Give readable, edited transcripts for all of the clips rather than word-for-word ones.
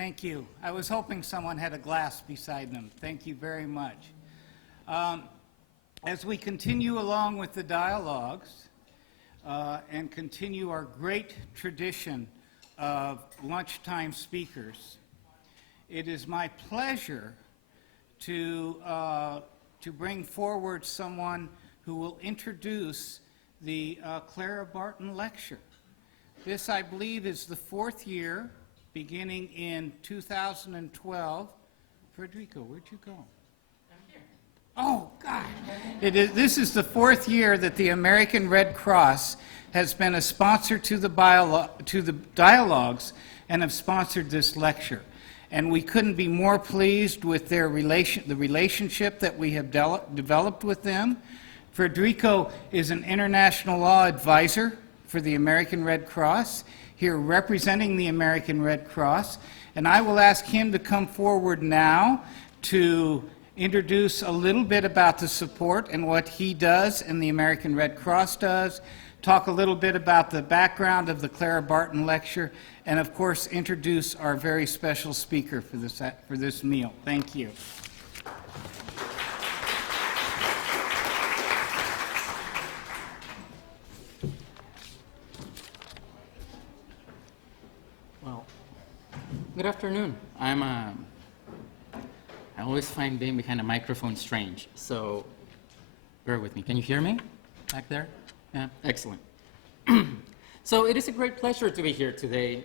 Thank you. I was hoping someone had a glass beside them. Thank you very much. As we continue along with the dialogues and continue our great tradition of lunchtime speakers, it is my pleasure to bring forward someone who will introduce the Clara Barton Lecture. This, I believe, is the fourth year, beginning in 2012. Federico, where'd you go? Oh, God. This is the fourth year that the American Red Cross has been a sponsor to the dialogues and have sponsored this lecture. And we couldn't be more pleased with the relationship that we have developed with them. Federico is an international law advisor for the American Red Cross, here representing the American Red Cross. And I will ask him to come forward now to introduce a little bit about the support and what he does and the American Red Cross does, talk a little bit about the background of the Clara Barton Lecture, and of course introduce our very special speaker for this meal. Thank you. Well, good afternoon. I always find being behind a microphone strange, so bear with me. Can you hear me back there? Yeah, excellent. So it is a great pleasure to be here today.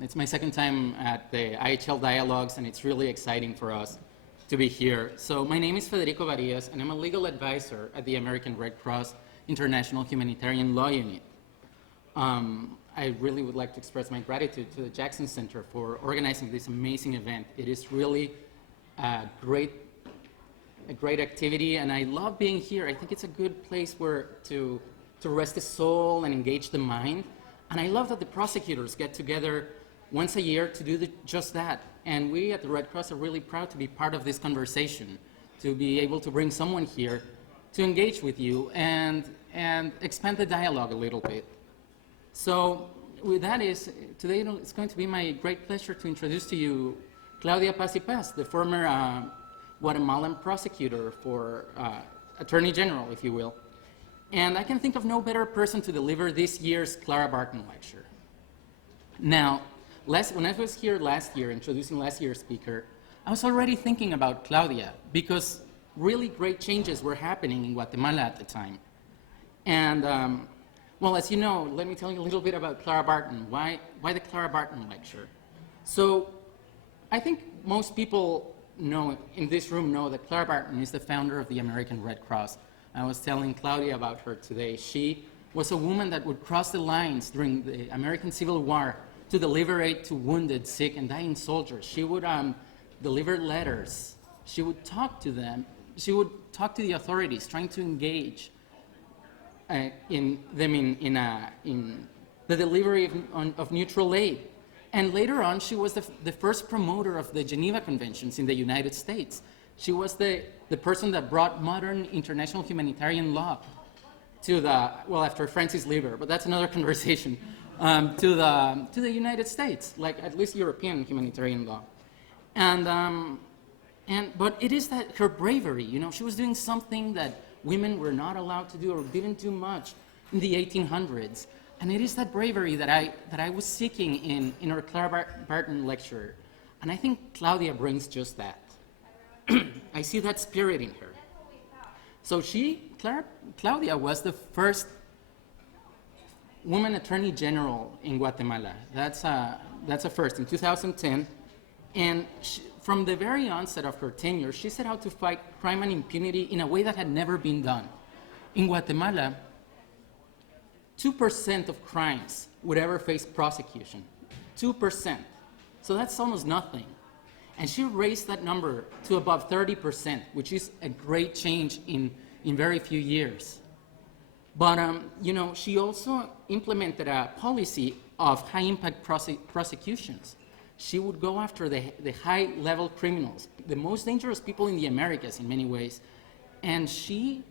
It's my second time at the IHL Dialogues, and it's really exciting for us to be here. So my name is Federico Varias, and I'm a legal advisor at the American Red Cross International Humanitarian Law Unit. I really would like to express my gratitude to the Jackson Center for organizing this amazing event. It is really a great activity, and I love being here. I think it's a good place to rest the soul and engage the mind. And I love that the prosecutors get together once a year to do just that. And we at the Red Cross are really proud to be part of this conversation, to be able to bring someone here to engage with you and expand the dialogue a little bit. So with that today it's going to be my great pleasure to introduce to you Claudia Paz y Paz, the former Guatemalan prosecutor for Attorney General, if you will. And I can think of no better person to deliver this year's Clara Barton Lecture. Now, when I was here last year, introducing last year's speaker, I was already thinking about Claudia because really great changes were happening in Guatemala at the time. And, well, as you know, let me tell you a little bit about Clara Barton. Why the Clara Barton Lecture? So, I think most people in this room know that Clara Barton is the founder of the American Red Cross. I was telling Claudia about her today. She was a woman that would cross the lines during the American Civil War to deliver aid to wounded, sick, and dying soldiers. She would deliver letters. She would talk to them. She would talk to the authorities, trying to engage in the delivery of neutral aid. And later on, she was the first promoter of the Geneva Conventions in the United States. She was the person that brought modern international humanitarian law to after Francis Lieber, but that's another conversation, to the United States, like at least European humanitarian law. But it is that her bravery, she was doing something that women were not allowed to do or didn't do much in the 1800s. And it is that bravery that I was seeking in our Clara Barton Lecture. And I think Claudia brings just that. I see that spirit in her. So Claudia was the first woman attorney general in Guatemala. That's a first in 2010. And from the very onset of her tenure, she set out to fight crime and impunity in a way that had never been done. In Guatemala, 2% of crimes would ever face prosecution. 2%. So that's almost nothing. And she raised that number to above 30%, which is a great change in very few years. But she also implemented a policy of high-impact prosecutions. She would go after the high-level criminals, the most dangerous people in the Americas in many ways. And she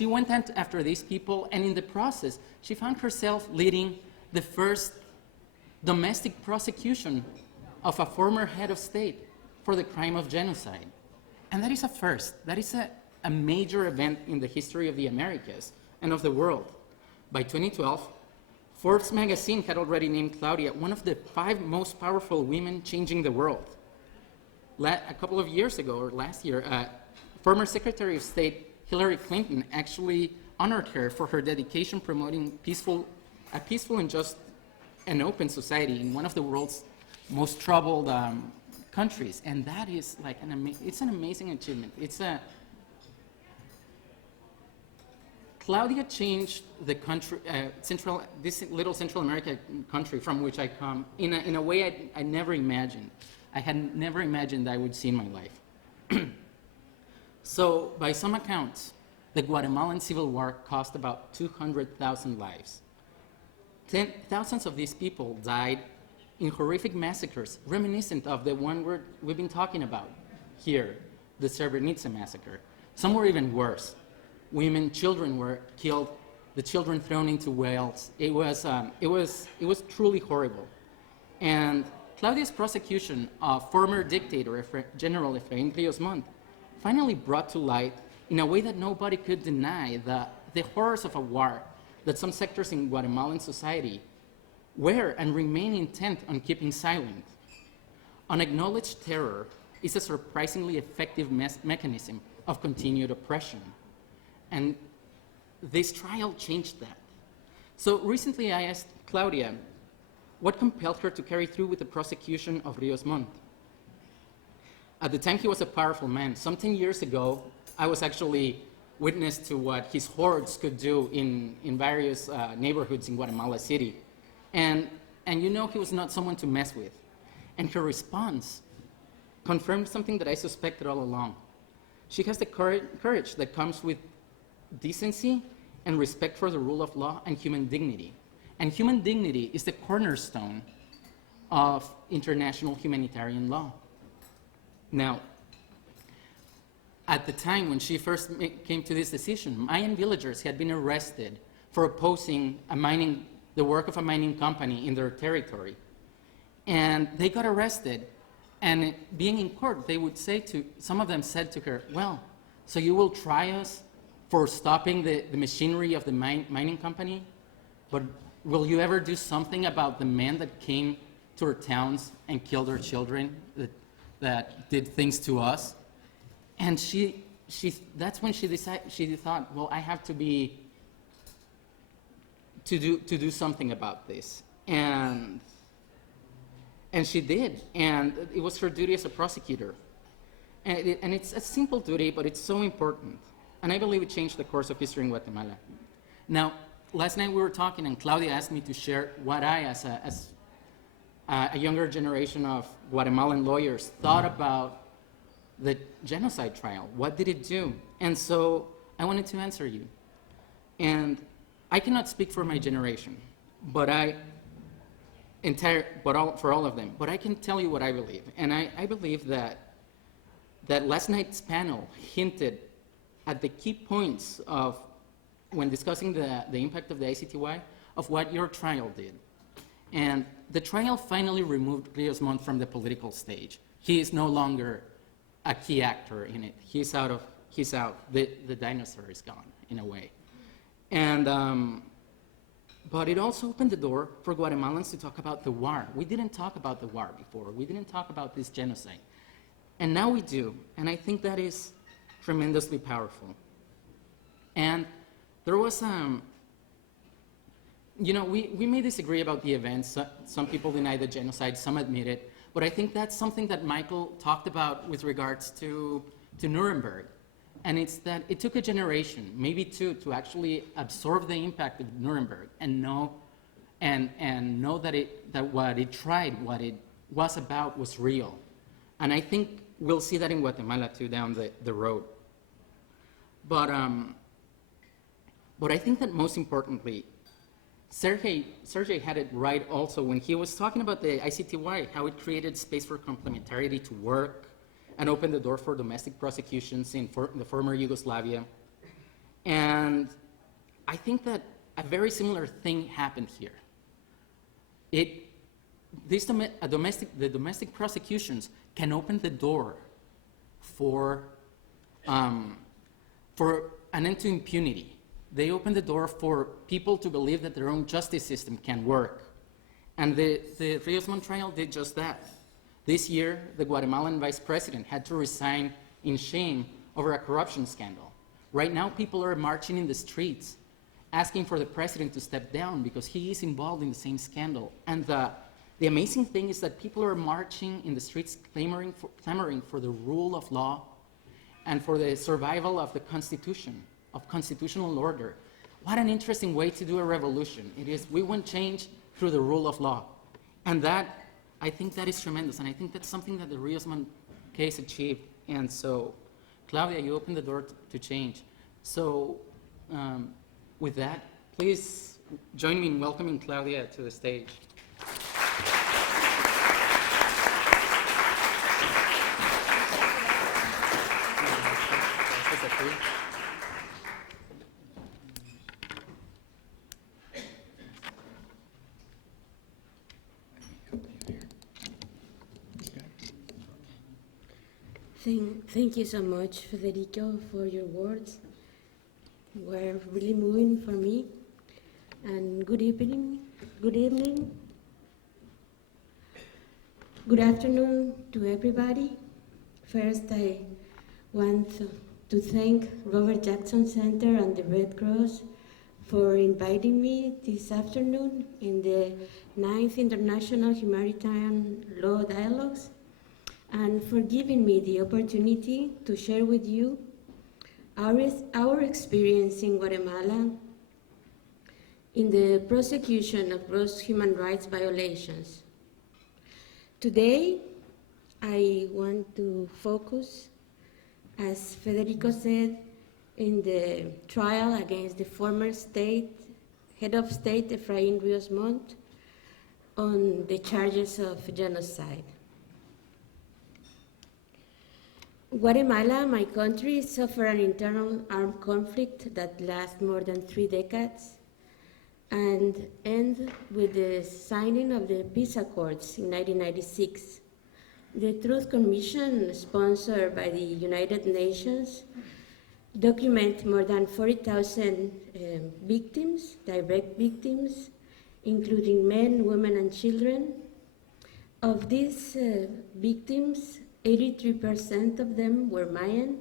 went after these people, and in the process, she found herself leading the first domestic prosecution of a former head of state for the crime of genocide. And that is a first. That is a major event in the history of the Americas and of the world. By 2012, Forbes magazine had already named Claudia one of the 5 most powerful women changing the world. A couple of years ago, or last year, former Secretary of State Hillary Clinton actually honored her for her dedication promoting a peaceful and just and open society in one of the world's most troubled countries. And that is like it's an amazing achievement. Claudia changed the country, this little Central America country from which I come, in a way I never imagined. I had never imagined I would see in my life. So, by some accounts, the Guatemalan Civil War cost about 200,000 lives. Thousands of these people died in horrific massacres reminiscent of the one we've been talking about here, the Srebrenica massacre. Some were even worse. Women, children were killed, the children thrown into wells. It was truly horrible. And Claudia's prosecution of former dictator General Efraín Ríos Montt finally brought to light, in a way that nobody could deny, the horrors of a war that some sectors in Guatemalan society were and remain intent on keeping silent. Unacknowledged terror is a surprisingly effective mechanism of continued oppression. And this trial changed that. So recently I asked Claudia what compelled her to carry through with the prosecution of Ríos Montt. At the time, he was a powerful man. Some 10 years ago, I was actually witness to what his hordes could do in various neighborhoods in Guatemala City. And you know he was not someone to mess with. And her response confirmed something that I suspected all along. She has the courage that comes with decency and respect for the rule of law and human dignity. And human dignity is the cornerstone of international humanitarian law. Now, at the time when she first came to this decision, Mayan villagers had been arrested for opposing the work of a mining company in their territory. And they got arrested, and being in court, some of them said to her, well, so you will try us for stopping the machinery of the mining company, but will you ever do something about the men that came to our towns and killed our children, that did things to us? And that's when she thought, well, I have to do something about this. And she did, and it was her duty as a prosecutor. And it's a simple duty, but it's so important. And I believe it changed the course of history in Guatemala. Now, last night we were talking, and Claudia asked me to share what I, as a younger generation of Guatemalan lawyers, thought about the genocide trial. What did it do? And so I wanted to answer you. And I cannot speak for my generation, for all of them. But I can tell you what I believe. And I believe that last night's panel hinted at the key points of, when discussing the impact of the ICTY, of what your trial did. And the trial finally removed Ríos Montt from the political stage. He is no longer a key actor in it. He's out. The dinosaur is gone, in a way. And, but it also opened the door for Guatemalans to talk about the war. We didn't talk about the war before. We didn't talk about this genocide. And now we do. And I think that is tremendously powerful. And there was, we may disagree about the events. Some people deny the genocide, some admit it. But I think that's something that Michael talked about with regards to Nuremberg. And it's that it took a generation, maybe two, to actually absorb the impact of Nuremberg and know that what it was about was real. And I think we'll see that in Guatemala too down the road. But I think that most importantly, Sergey had it right also when he was talking about the ICTY, how it created space for complementarity to work and opened the door for domestic prosecutions in the former Yugoslavia. And I think that a very similar thing happened here. the domestic prosecutions can open the door for an end to impunity. They open the door for people to believe that their own justice system can work. And the Rios Montt trial did just that. This year, the Guatemalan vice president had to resign in shame over a corruption scandal. Right now, people are marching in the streets asking for the president to step down because he is involved in the same scandal. And the amazing thing is that people are marching in the streets clamoring for the rule of law and for the survival of the Constitution, of constitutional order. What an interesting way to do a revolution. It is, we want change through the rule of law. And that, I think that is tremendous. And I think that's something that the Rios Montt case achieved. And so, Claudia, you opened the door to change. So, with that, please join me in welcoming Claudia to the stage. Thank you so much, Federico, for your words. Were really moving for me. And good evening, good afternoon to everybody. First, I want to thank Robert Jackson Center and the Red Cross for inviting me this afternoon in the 9th International Humanitarian Law Dialogues, and for giving me the opportunity to share with you our experience in Guatemala in the prosecution of gross human rights violations. Today, I want to focus, as Federico said, in the trial against the former head of state, Efrain Rios Montt, on the charges of genocide. Guatemala, my country, suffered an internal armed conflict that lasts more than 3 decades and ended with the signing of the Peace Accords in 1996. The Truth Commission, sponsored by the United Nations, document more than 40,000 victims, direct victims, including men, women, and children. Of these victims, 83% of them were Mayan,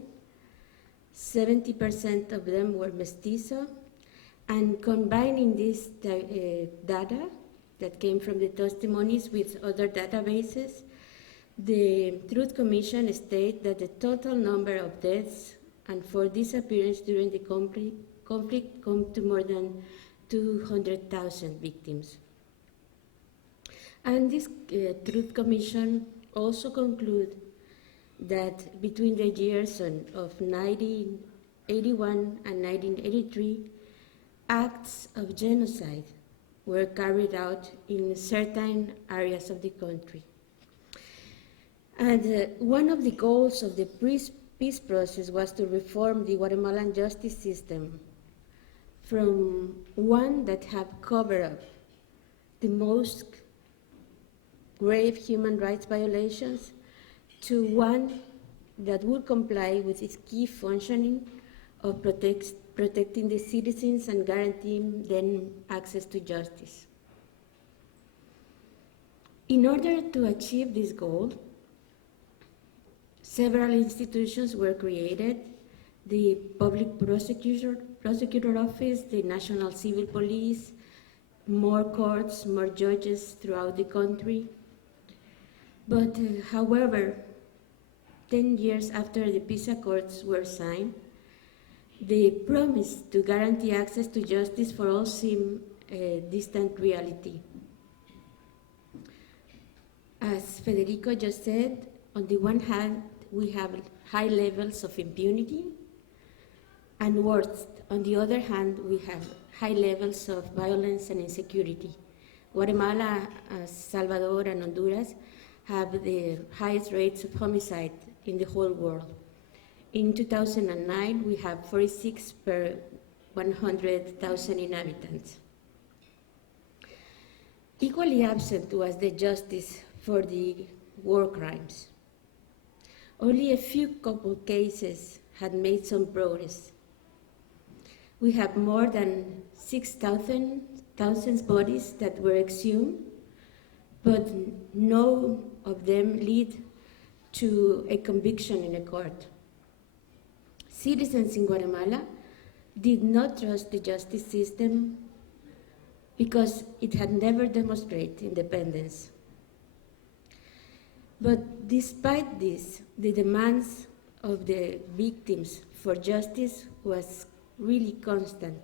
70% of them were Mestizo, and combining this data that came from the testimonies with other databases, the Truth Commission states that the total number of deaths and for disappearance during the conflict come to more than 200,000 victims. And this Truth Commission also concludes that between the years of 1981 and 1983, acts of genocide were carried out in certain areas of the country. And one of the goals of the peace process was to reform the Guatemalan justice system from one that had covered up the most grave human rights violations to one that would comply with its key functioning of protecting the citizens and guaranteeing them access to justice. In order to achieve this goal, several institutions were created: the Public Prosecutor Office, the National Civil Police, more courts, more judges throughout the country. But however, 10 years after the peace accords were signed, the promise to guarantee access to justice for all seemed a distant reality. As Federico just said, on the one hand, we have high levels of impunity, and worse, on the other hand, we have high levels of violence and insecurity. Guatemala, Salvador, and Honduras have the highest rates of homicide in the whole world. In 2009, we have 46 per 100,000 inhabitants. Equally absent was the justice for the war crimes. Only a few couple cases had made some progress. We have more than 6,000 bodies that were exhumed, but no of them lead to a conviction in a court. Citizens in Guatemala did not trust the justice system because it had never demonstrated independence. But despite this, the demands of the victims for justice was really constant.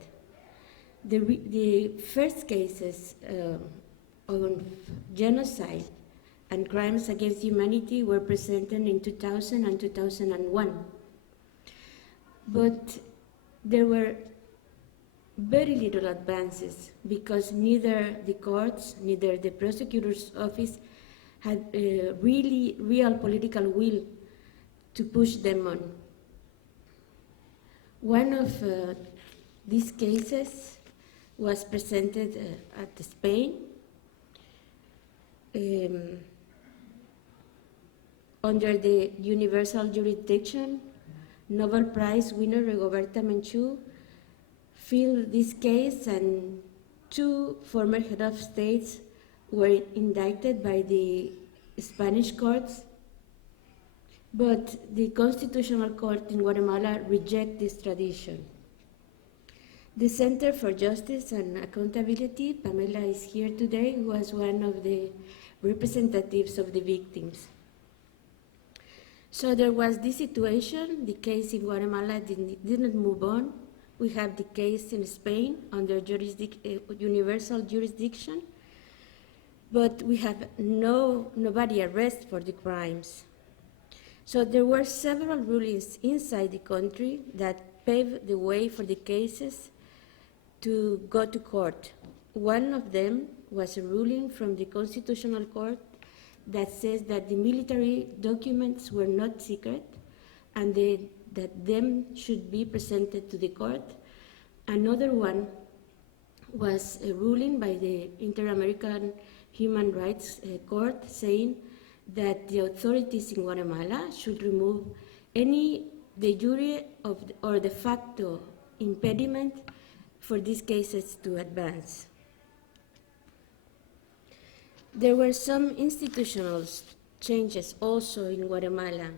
The first cases of genocide and crimes against humanity were presented in 2000 and 2001. But there were very little advances because neither the courts, neither the prosecutor's office had real political will to push them on. One of these cases was presented at Spain under the universal jurisdiction. Nobel Prize winner Rigoberta Menchú filed this case, and 2 former head of states were indicted by the Spanish courts. But the Constitutional Court in Guatemala rejected this tradition. The Center for Justice and Accountability, Pamela is here today, who was one of the representatives of the victims. So there was this situation. The case in Guatemala didn't move on. We have the case in Spain under universal jurisdiction, but we have nobody arrested for the crimes. So there were several rulings inside the country that paved the way for the cases to go to court. One of them was a ruling from the Constitutional Court that says that the military documents were not secret and that them should be presented to the court. Another one was a ruling by the Inter-American Human Rights Court saying that the authorities in Guatemala should remove any de jure or de facto impediment for these cases to advance. There were some institutional changes also in Guatemala.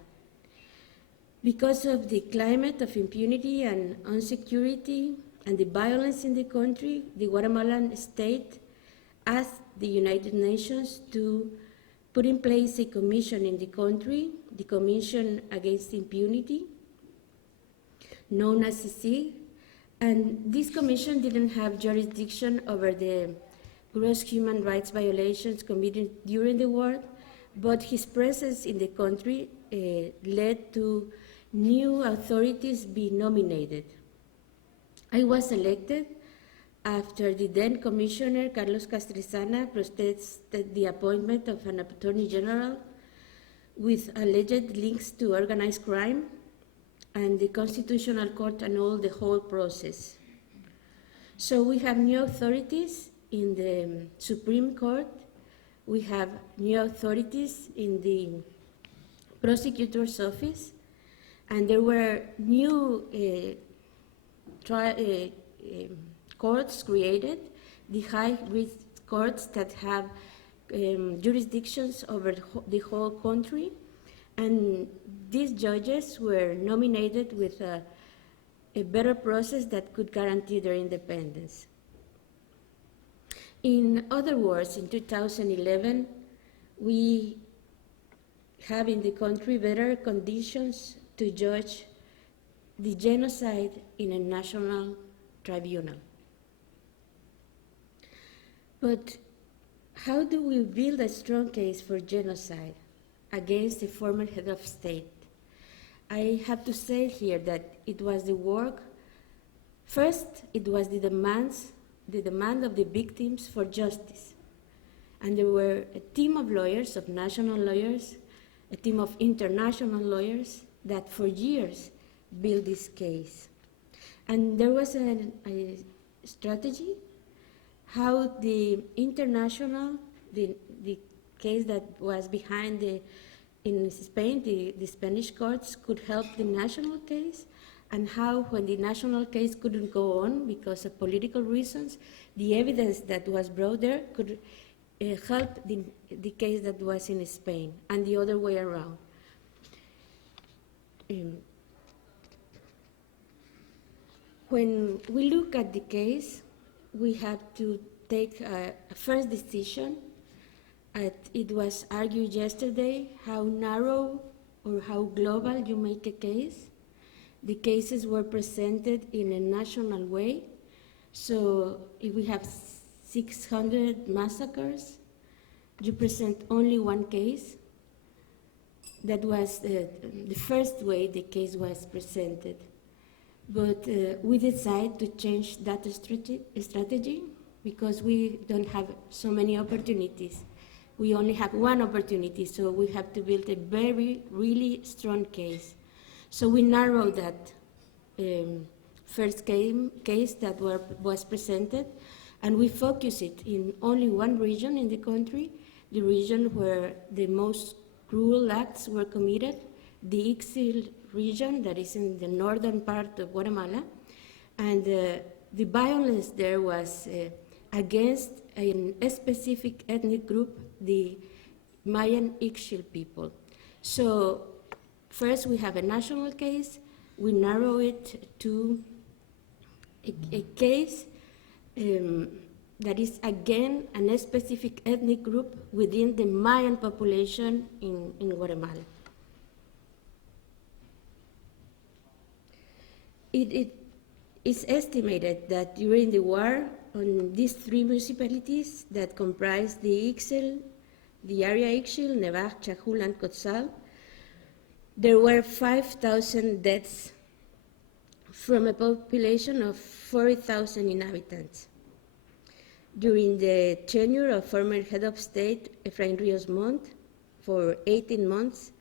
Because of the climate of impunity and insecurity and the violence in the country, the Guatemalan state asked the United Nations to put in place a commission in the country, the Commission Against Impunity, known as CICIG, and this commission didn't have jurisdiction over the gross human rights violations committed during the war, but his presence in the country led to new authorities being nominated. I was elected after the then Commissioner Carlos Castresana protested the appointment of an Attorney General with alleged links to organized crime, and the Constitutional Court annulled the whole process. So we have new authorities in the Supreme Court, we have new authorities in the Prosecutor's Office, and there were new courts created, the high-risk courts that have jurisdictions over the whole country, and these judges were nominated with a better process that could guarantee their independence. In other words, in 2011, we have in the country better conditions to judge the genocide in a national tribunal. But how do we build a strong case for genocide against the former head of state? I have to say here that it was the work, first it was the demand of the victims for justice. And there were a team of lawyers, of national lawyers, a team of international lawyers that for years built this case. And there was a strategy how the international, the case that was behind in Spain, the Spanish courts could help the national case, and how when the national case couldn't go on because of political reasons, the evidence that was brought there could help the case that was in Spain, and the other way around. When we look at the case, we have to take a first decision. It was argued yesterday how narrow or how global you make a case. The cases were presented in a national way. So if we have 600 massacres, you present only one case. That was the first way the case was presented. But we decided to change that strategy because we don't have so many opportunities. We only have one opportunity, so we have to build a really strong case. So we narrowed that first case that was presented, and we focus it in only one region in the country, the region where the most cruel acts were committed, the Ixil region that is in the northern part of Guatemala, and the violence there was against a specific ethnic group, the Mayan Ixil people. So first we have a national case, we narrow it to a case that is again a specific ethnic group within the Mayan population in Guatemala. It is estimated that during the war on these three municipalities that comprise the Ixil, the area Ixil, Nevaj, Chajul, and Cotzal, there were 5,000 deaths from a population of 40,000 inhabitants. During the tenure of former head of state, Efraín Ríos Montt, for 18 months,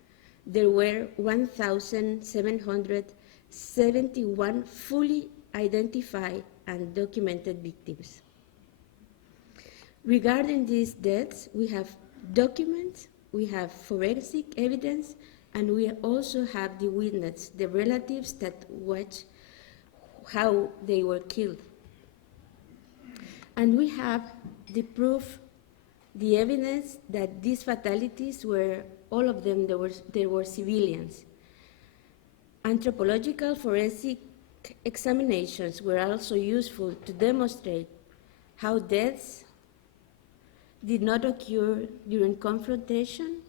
there were 1,771 fully identified and documented victims. Regarding these deaths, we have documents, we have forensic evidence, and we also have the witness, the relatives that watch how they were killed. And we have the proof, the evidence that these fatalities were, all of them, they were civilians. Anthropological forensic examinations were also useful to demonstrate how deaths did not occur during confrontation.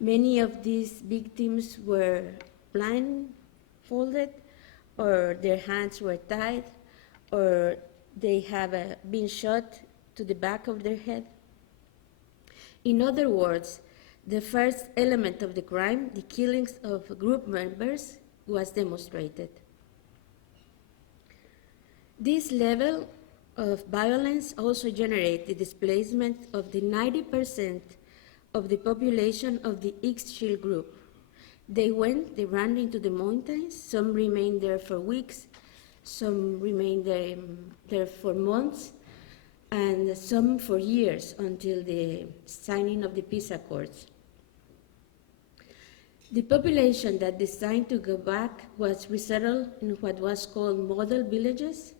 Many of these victims were blindfolded, or their hands were tied, or they have been shot to the back of their head. In other words, the first element of the crime, the killings of group members, was demonstrated. This level of violence also generated the displacement of the 90% of the population of the Ixil group. They ran into the mountains. Some remained there for weeks, some remained there for months, and some for years until the signing of the peace accords. The population that decided to go back was resettled in what was called model villages,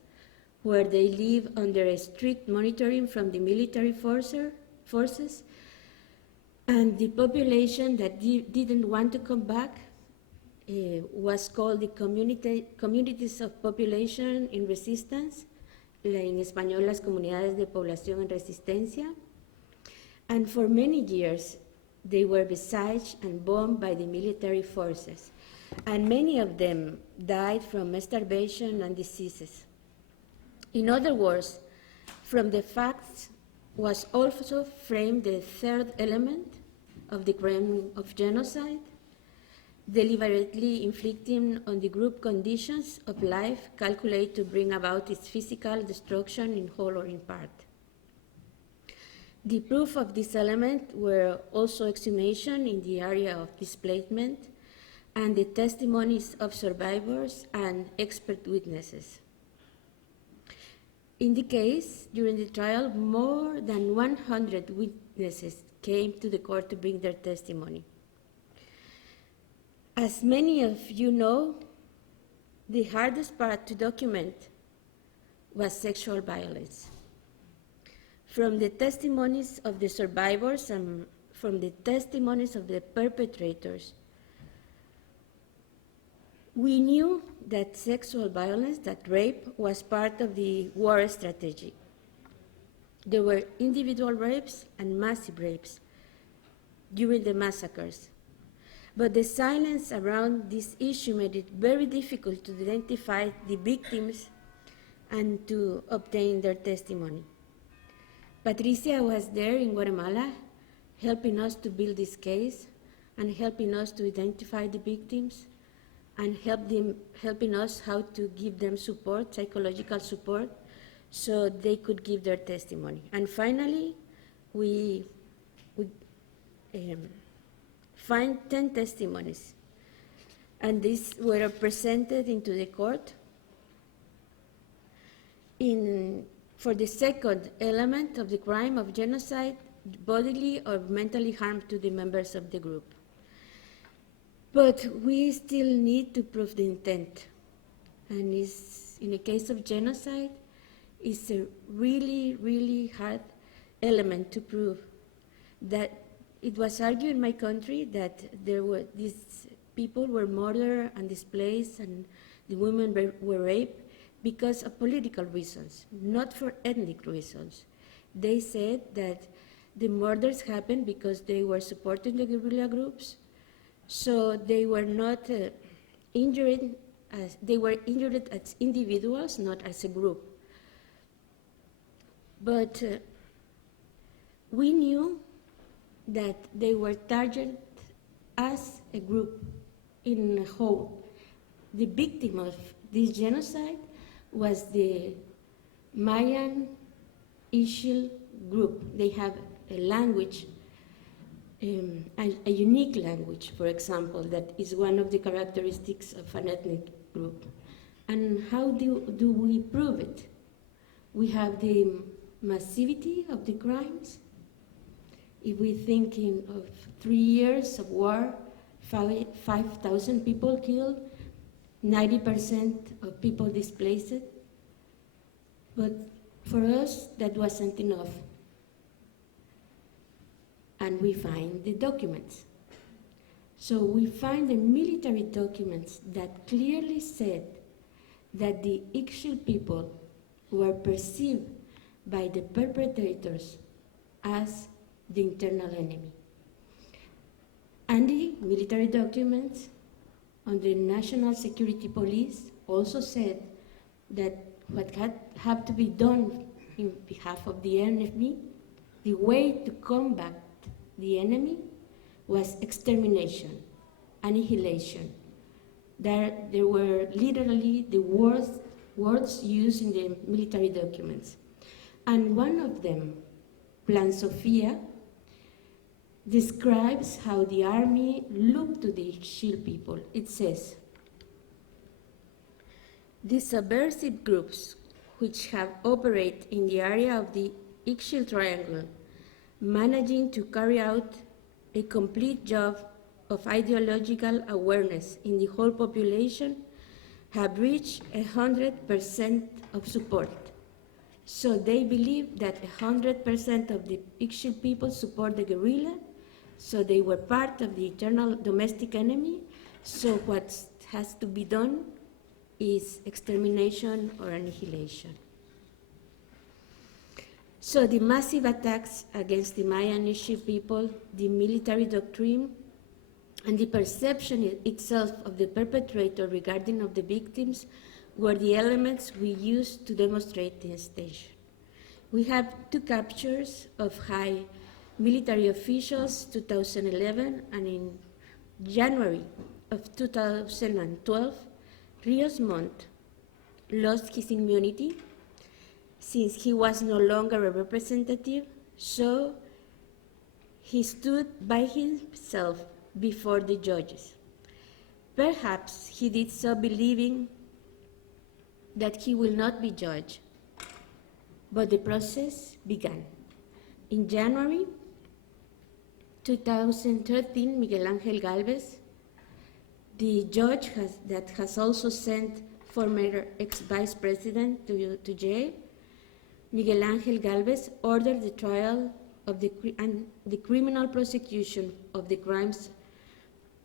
where they live under a strict monitoring from the military forces. And the population that didn't want to come back was called the communities of population in resistance, en español las comunidades de población en resistencia. And for many years, they were besieged and bombed by the military forces. And many of them died from starvation and diseases. In other words, from the facts was also framed the third element of the crime of genocide, deliberately inflicting on the group conditions of life calculated to bring about its physical destruction in whole or in part. The proof of this element were also exhumation in the area of displacement and the testimonies of survivors and expert witnesses. In the case, during the trial, more than 100 witnesses came to the court to bring their testimony. As many of you know, the hardest part to document was sexual violence. From the testimonies of the survivors and from the testimonies of the perpetrators, we knew that sexual violence, that rape, was part of the war strategy. There were individual rapes and massive rapes during the massacres. But the silence around this issue made it very difficult to identify the victims and to obtain their testimony. Patricia was there in Guatemala, helping us to build this case and helping us to identify the victims and helping us how to give them support, psychological support, so they could give their testimony. And finally, we find 10 testimonies, and these were presented into the court. For the second element of the crime of genocide, bodily or mentally harm to the members of the group. But we still need to prove the intent. And in the case of genocide, it's a really, really hard element to prove. That it was argued in my country that these people were murdered and displaced and the women were raped because of political reasons, not for ethnic reasons. They said that the murders happened because they were supporting the guerrilla groups, so they were not injured as individuals, not as a group. But we knew that they were targeted as a group in a whole. The victim of this genocide was the Mayan IHLD group. They have a language, a unique language, for example, that is one of the characteristics of an ethnic group. And how do we prove it? We have the massivity of the crimes. If we think of 3 years of war, 5,000 people killed, 90% of people displaced. But for us, that wasn't enough. And we find the documents. So we find the military documents that clearly said that the IHLD people were perceived by the perpetrators as the internal enemy. And the military documents on the National Security Police also said that what had to be done in behalf of the enemy, the way to combat the enemy was extermination, annihilation. There were literally the words used in the military documents. And one of them, Plan Sofia, describes how the army looked to the IHLD people. It says, "The subversive groups which have operated in the area of the IHLD Triangle, managing to carry out a complete job of ideological awareness in the whole population, have reached 100% of support." So they believe that 100% of the IHLD people support the guerrilla, so they were part of the eternal domestic enemy, so what has to be done is extermination or annihilation. So the massive attacks against the Mayan IHLD people, the military doctrine, and the perception itself of the perpetrator regarding of the victims were the elements we used to demonstrate the station. We have 2 captures of high military officials, 2011, and in January of 2012, Rios Montt lost his immunity since he was no longer a representative, so he stood by himself before the judges. Perhaps he did so believing that he will not be judged. but the process began. In January 2013, Miguel Angel Galvez, the judge that has also sent former ex-vice president to jail, Miguel Angel Galvez ordered the trial of the criminal prosecution of the crimes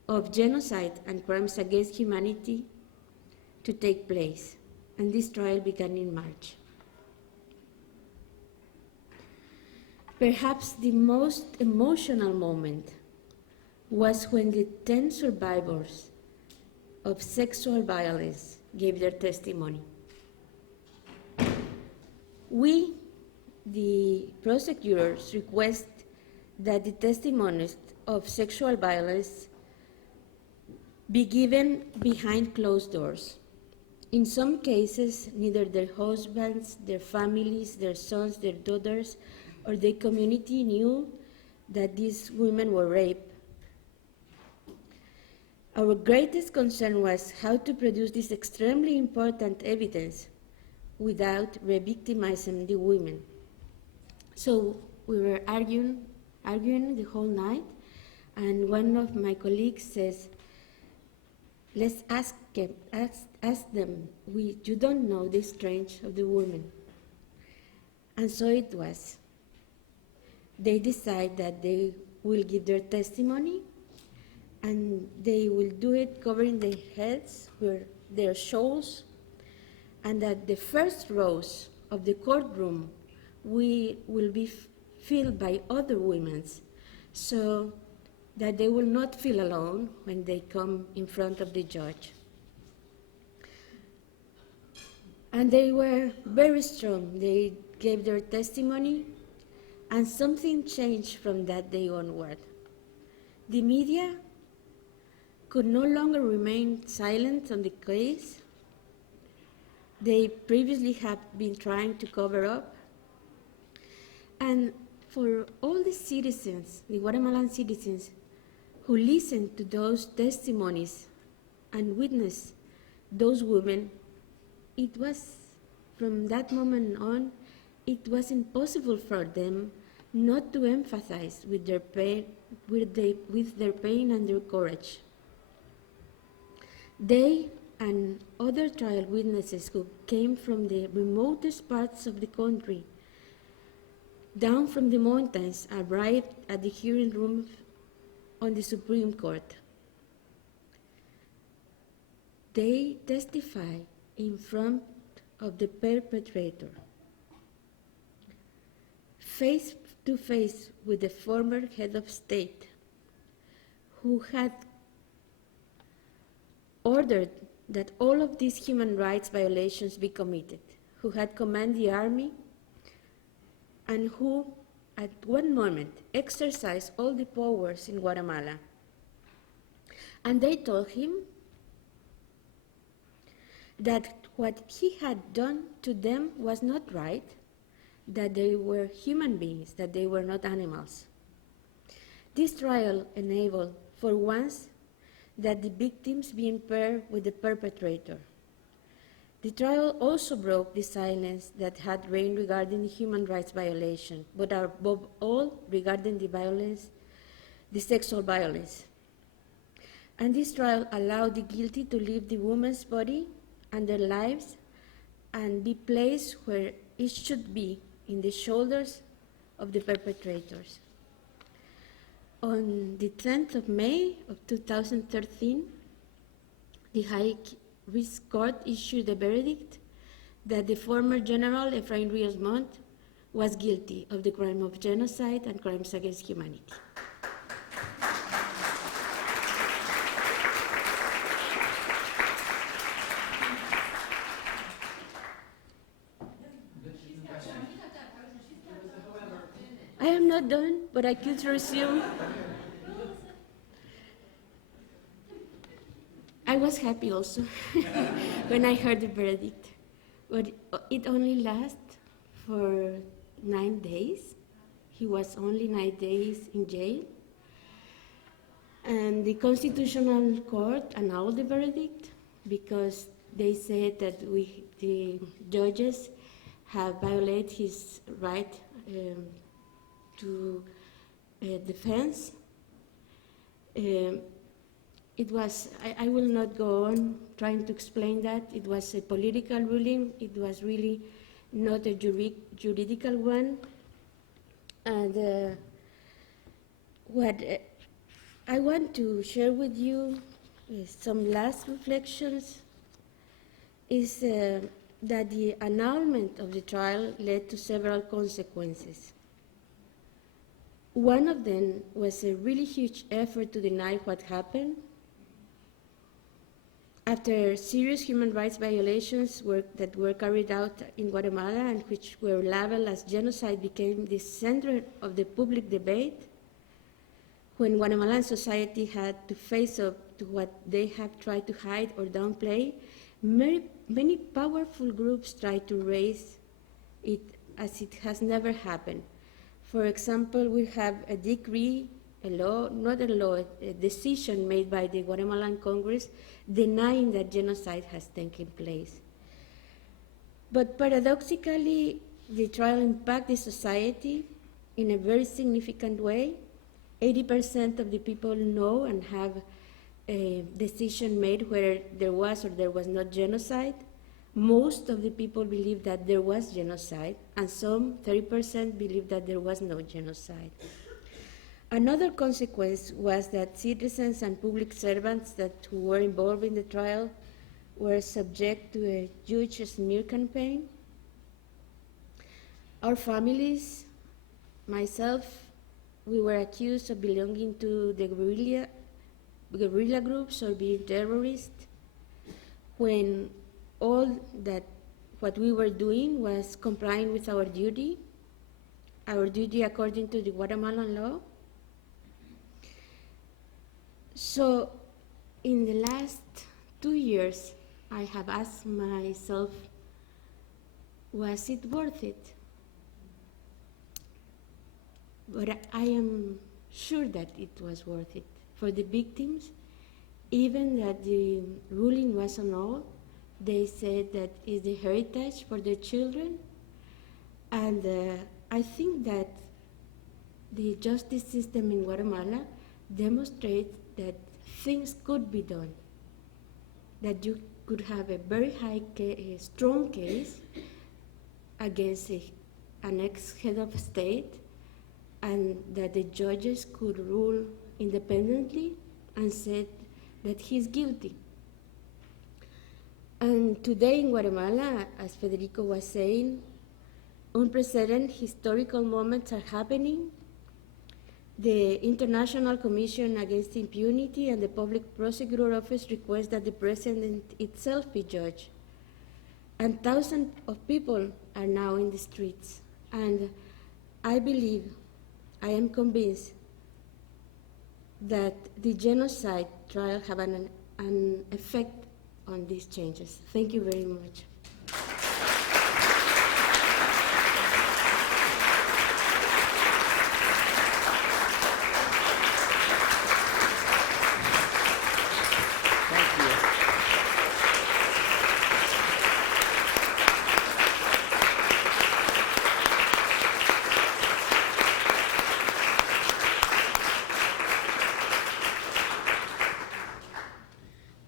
of genocide and crimes against humanity to take place, and this trial began in March. Perhaps the most emotional moment was when the 10 survivors of sexual violence gave their testimony. We, the prosecutors, request that the testimonies of sexual violence be given behind closed doors. In some cases, neither their husbands, their families, their sons, their daughters, or the community knew that these women were raped. Our greatest concern was how to produce this extremely important evidence without re-victimizing the women. So we were arguing the whole night, and one of my colleagues says, let's ask them, you don't know the strength of the women. And so it was. They decide that they will give their testimony, and they will do it covering their heads with their shawls, and that the first rows of the courtroom will be filled by other women, so that they will not feel alone when they come in front of the judge. And they were very strong. They gave their testimony, and something changed from that day onward. The media could no longer remain silent on the case they previously have been trying to cover up. And for all the citizens, the Guatemalan citizens, who listened to those testimonies and witnessed those women, it was, from that moment on, it was impossible for them not to empathize with their pain, with their pain and their courage. They and other trial witnesses who came from the remotest parts of the country, down from the mountains, arrived at the hearing room on the Supreme Court. They testified in front of the perpetrator, face to face with the former head of state, who had ordered that all of these human rights violations be committed, who had commanded the army, and who at one moment exercised all the powers in Guatemala. And they told him that what he had done to them was not right, that they were human beings, that they were not animals. This trial enabled, for once, that the victims be paired with the perpetrator. The trial also broke the silence that had reigned regarding the human rights violation, but above all regarding the violence, the sexual violence. And this trial allowed the guilty to leave the woman's body and their lives and be placed where it should be, in the shoulders of the perpetrators. On the 10th of May of 2013, the High Risk Court issued a verdict that the former General Efrain Rios Montt was guilty of the crime of genocide and crimes against humanity. I am not done, but I could resume. I was happy also when I heard the verdict, but it only lasted for 9 days. He was only 9 days in jail. And the Constitutional Court annulled the verdict because they said that the judges have violated his right to defense. It was, I will not go on trying to explain that. It was a political ruling. It was really not a juridical one. And what I want to share with you is some last reflections is that the annulment of the trial led to several consequences. One of them was a really huge effort to deny what happened. After serious human rights violations that were carried out in Guatemala and which were labeled as genocide became the center of the public debate, when Guatemalan society had to face up to what they have tried to hide or downplay, many powerful groups tried to raise it as it has never happened. For example, we have a decree, a law, not a law, a decision made by the Guatemalan Congress denying that genocide has taken place. But paradoxically, the trial impacted society in a very significant way. 80% of the people know and have a decision made whether there was or there was not genocide. Most of the people believe that there was genocide, and some, 30%, believe that there was no genocide. Another consequence was that citizens and public servants who were involved in the trial were subject to a huge smear campaign. Our families, myself, we were accused of belonging to the guerrilla groups or being terrorists, when all that what we were doing was complying with our duty according to the Guatemalan law. So in the last 2 years, I have asked myself, was it worth it? But I am sure that it was worth it. For the victims, even that the ruling was annulled, they said that it's the heritage for their children. And I think that the justice system in Guatemala demonstrates that things could be done, that you could have a very strong case against an ex-head of state, and that the judges could rule independently and said that he's guilty. And today in Guatemala, as Federico was saying, unprecedented historical moments are happening. The International Commission Against Impunity and the Public Prosecutor Office request that the president itself be judged. And thousands of people are now in the streets. And I believe, I am convinced that the genocide trial have an effect on these changes. Thank you very much.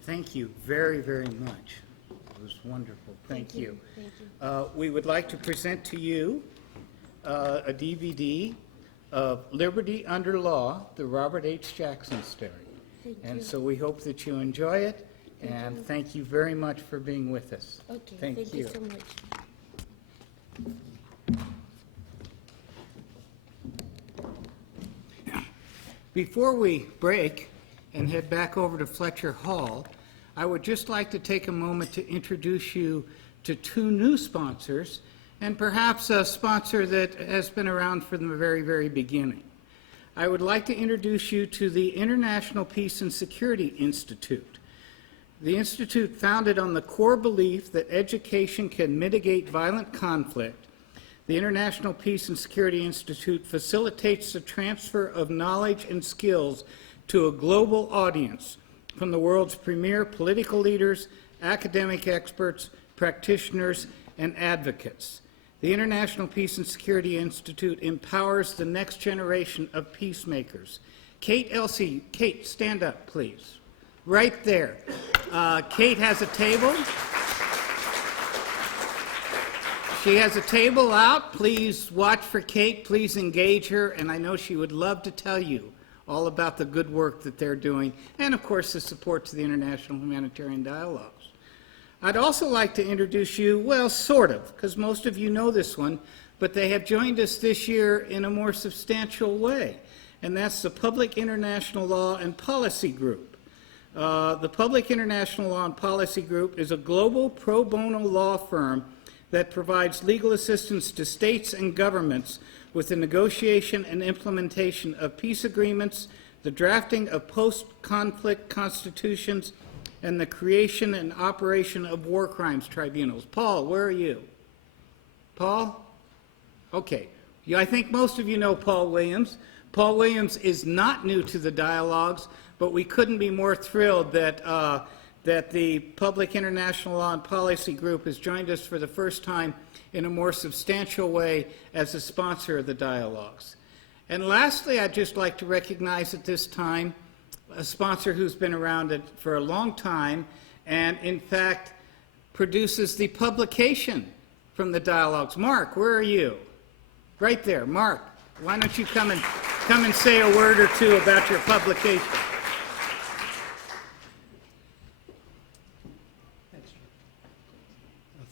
Thank you very, very much. It was wonderful. Thank you. Thank you. We would like to present to you a DVD of Liberty Under Law, the Robert H. Jackson story. Thank you. So we hope that you enjoy it, and thank you very much for being with us. Okay, Thank you. so much. Before we break and head back over to Fletcher Hall, I would just like to take a moment to introduce you to two new sponsors, and perhaps a sponsor that has been around from the very, very beginning. I would like to introduce you to the International Peace and Security Institute. The Institute, founded on the core belief that education can mitigate violent conflict, the International Peace and Security Institute facilitates the transfer of knowledge and skills to a global audience from the world's premier political leaders, academic experts, practitioners, and advocates. The International Peace and Security Institute empowers the next generation of peacemakers. Kate Elsey, Kate, stand up, please. Right there. Kate has a table. She has a table out. Please watch for Kate. Please engage her. And I know she would love to tell you all about the good work that they're doing, and of course the support to the International Humanitarian Dialogues. I'd also like to introduce you, well, sort of, because most of you know this one, but they have joined us this year in a more substantial way, and that's the Public International Law and Policy Group. The Public International Law and Policy Group is a global pro bono law firm that provides legal assistance to states and governments with the negotiation and implementation of peace agreements, the drafting of post-conflict constitutions, and the creation and operation of war crimes tribunals. Paul, where are you? Paul? Okay. Yeah, I think most of you know Paul Williams. Paul Williams is not new to the dialogues, but we couldn't be more thrilled that the Public International Law and Policy Group has joined us for the first time in a more substantial way as a sponsor of the dialogues. And lastly, I'd just like to recognize at this time a sponsor who's been around for a long time and, in fact, produces the publication from the dialogues. Mark, where are you? Right there. Mark, why don't you come and say a word or two about your publication?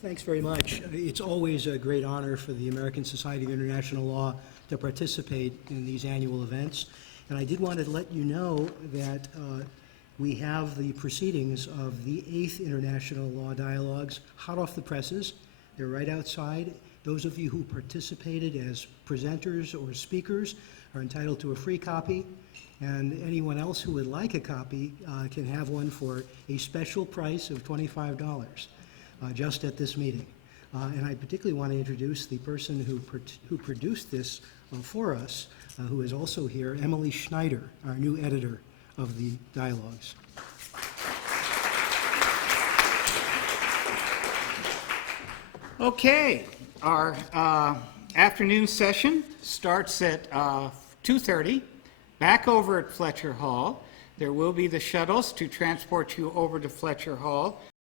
Thanks very much. It's always a great honor for the American Society of International Law to participate in these annual events. And I did want to let you know that we have the proceedings of the 8th International Law Dialogues hot off the presses. They're right outside. Those of you who participated as presenters or speakers are entitled to a free copy. And anyone else who would like a copy can have one for a special price of $25. Just at this meeting. And I particularly want to introduce the person who produced this for us, who is also here, Emily Schneider, our new editor of the dialogues. Okay, our afternoon session starts at 2:30, back over at Fletcher Hall. There will be the shuttles to transport you over to Fletcher Hall.